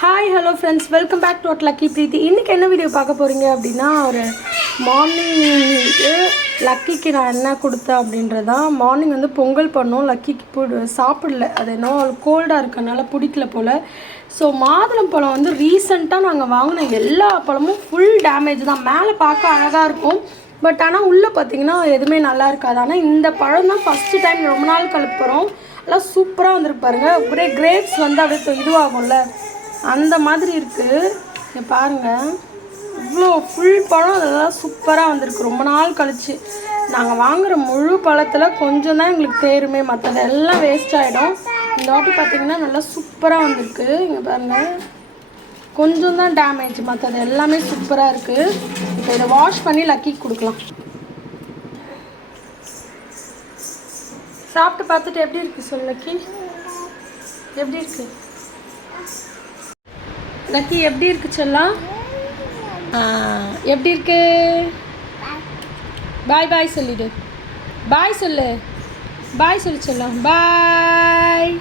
Hi hello friends, welcome back to lucky Preethi. இன்றைக்கி என்ன video பார்க்க போகிறீங்க அப்படின்னா, ஒரு மார்னிங்கு லக்கிக்கு நான் என்ன கொடுத்தேன் அப்படின்றதான். மார்னிங் வந்து பொங்கல் பண்ணோம். லக்கிக்கு சாப்பிடல, அது என்ன கோல்டாக இருக்கனால பிடிக்கல போல். ஸோ மாதுளம் பழம் வந்து ரீசெண்டாக நாங்கள் வாங்கின எல்லா பழமும் ஃபுல் டேமேஜ் தான். மேலே பார்க்க அழகாக இருக்கும், பட் ஆனால் உள்ளே பார்த்திங்கன்னா எதுவுமே நல்லா இருக்காது. ஆனால் இந்த பழம் தான் ஃபஸ்ட்டு டைம் ரொம்ப நாள் கழிப்புறோம். எல்லாம் சூப்பராக வந்துருக்கு பாருங்கள். ஒரே கிரேப்ஸ் வந்து அப்படியே இதுவாகும்ல, அந்த மாதிரி இருக்குது. இங்கே பாருங்கள், இவ்வளோ ஃபுல் பழம் அதெல்லாம் சூப்பராக வந்திருக்கு. ரொம்ப நாள் கழிச்சு நாங்கள் வாங்குகிற முழு பழத்தில் கொஞ்சம் தான் எங்களுக்கு தேருமே, மற்றது எல்லாம் வேஸ்ட் ஆகிடும். இந்த வாட்டி பார்த்திங்கன்னா நல்லா சூப்பராக வந்திருக்கு. இங்கே பாருங்கள், கொஞ்சம் தான் டேமேஜ், மற்றது எல்லாமே சூப்பராக இருக்குது. இப்போ இதை வாஷ் பண்ணி லக்கிக்கு கொடுக்கலாம். சாப்பிட்டு பார்த்துட்டு எப்படி இருக்குது சொல்லு லக்கி, எப்படி இருக்குது லக்கி, எப்படி இருக்கு செல்லாம்? எப்படி இருக்கு? பாய் பாய் சொல்லிடு. பாய் சொல்லு, பாய் சொல்லு செல்லம், பாய்.